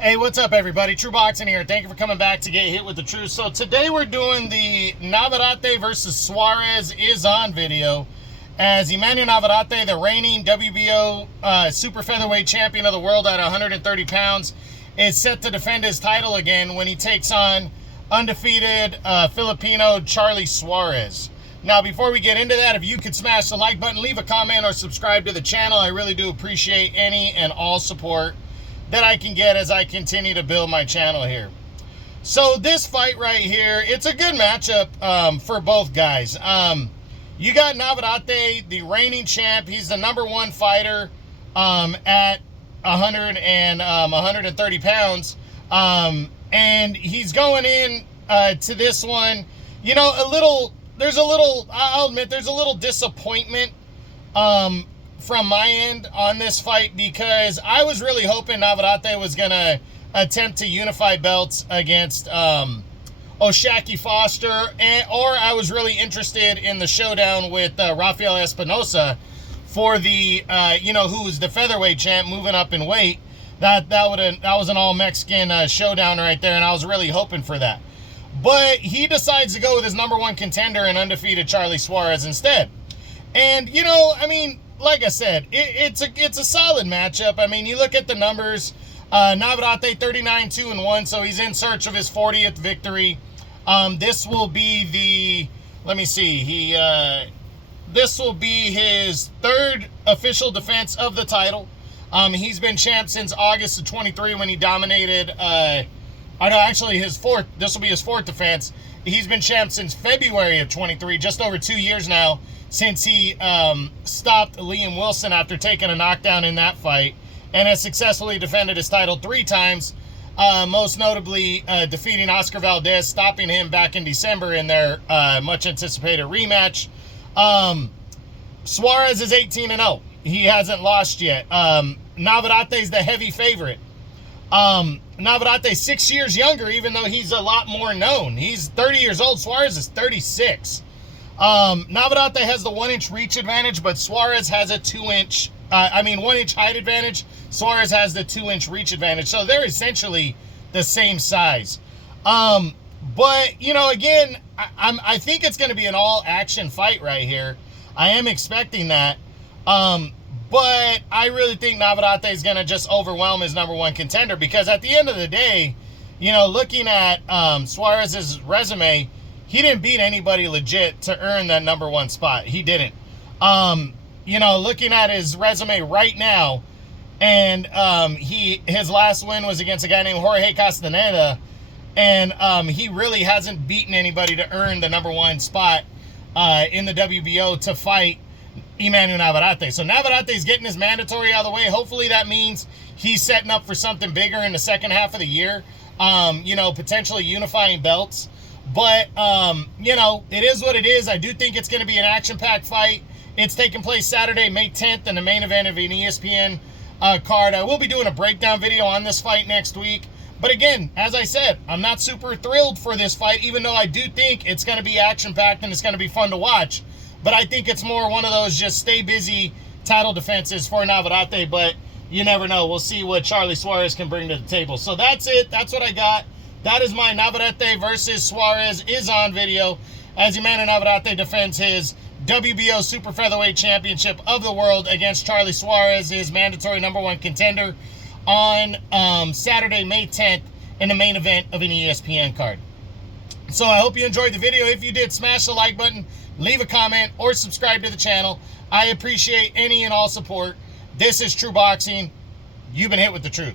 Hey, what's up, everybody? True Boxing here. Thank you for coming back to Get Hit with the Truth. So today we're doing the Navarrette versus Suarez Is On video, as Emmanuel Navarrette, the reigning WBO Super Featherweight Champion of the world at 130 pounds, is set to defend his title again when he takes on undefeated Filipino Charlie Suarez. Now, before we get into that, if you could smash the like button, leave a comment, or subscribe to the channel, I really do appreciate any and all support that I can get as I continue to build my channel here. So this fight right here, it's a good matchup for both guys. You got Navarrette, the reigning champ. He's the #1 fighter at 130 pounds. And he's going in to this one, you know, I'll admit, there's a little disappointment from my end on this fight, because I was really hoping Navarrete was going to attempt to unify belts against O'Shaquie Foster, or I was really interested in the showdown with Rafael Espinosa for the, who's the featherweight champ moving up in weight. That was an all-Mexican showdown right there, and I was really hoping for that. But he decides to go with his #1 contender and undefeated Charlie Suarez instead. And, you know, I mean, like I said, it's a solid matchup. I mean, you look at the numbers. Navarrete 39-2-1, so he's in search of his 40th victory. This will be the, let me see, this will be his 3rd official defense of the title. He's been champ since August of 23 when he dominated, his 4th. This will be his 4th defense. He's been champ since February of 23, just over 2 years now, since he stopped Liam Wilson after taking a knockdown in that fight, and has successfully defended his title 3 times, most notably defeating Oscar Valdez, stopping him back in December in their much-anticipated rematch. Suarez is 18-0. He hasn't lost yet. Navarrete is the heavy favorite. Navarrete 6 years younger, even though he's a lot more known. He's 30 years old. Suarez is 36. Navarrete has the 1-inch reach advantage, but Suarez has a 1-inch height advantage. Suarez has the 2-inch reach advantage. So they're essentially the same size. But, you know, again, I think it's going to be an all-action fight right here. I am expecting that. But I really think Navarrete is going to just overwhelm his #1 contender, because at the end of the day, you know, looking at Suarez's resume, he didn't beat anybody legit to earn that #1 spot. He didn't. You know, looking at his resume right now, and his last win was against a guy named Jorge Castaneda, and he really hasn't beaten anybody to earn the #1 spot in the WBO to fight Emmanuel Navarrete. So Navarrete is getting his mandatory out of the way. Hopefully that means he's setting up for something bigger in the second half of the year, you know, potentially unifying belts. But, you know, it is what it is. I do think it's going to be an action-packed fight. It's taking place Saturday, May 10th, in the main event of an ESPN card. I will be doing a breakdown video on this fight next week. But again, as I said, I'm not super thrilled for this fight, even though I do think it's going to be action-packed and it's going to be fun to watch. But I think it's more one of those just stay busy title defenses for Navarrete, but you never know. We'll see what Charlie Suarez can bring to the table. So that's it. That's what I got. That is my Navarrete versus Suarez Is On video, as Emmanuel Navarrete defends his WBO Super Featherweight Championship of the world against Charlie Suarez, his mandatory #1 contender, on Saturday, May 10th, in the main event of an ESPN card. So I hope you enjoyed the video. If you did, smash the like button, leave a comment, or subscribe to the channel. I appreciate any and all support. This is True Boxing. You've been hit with the truth.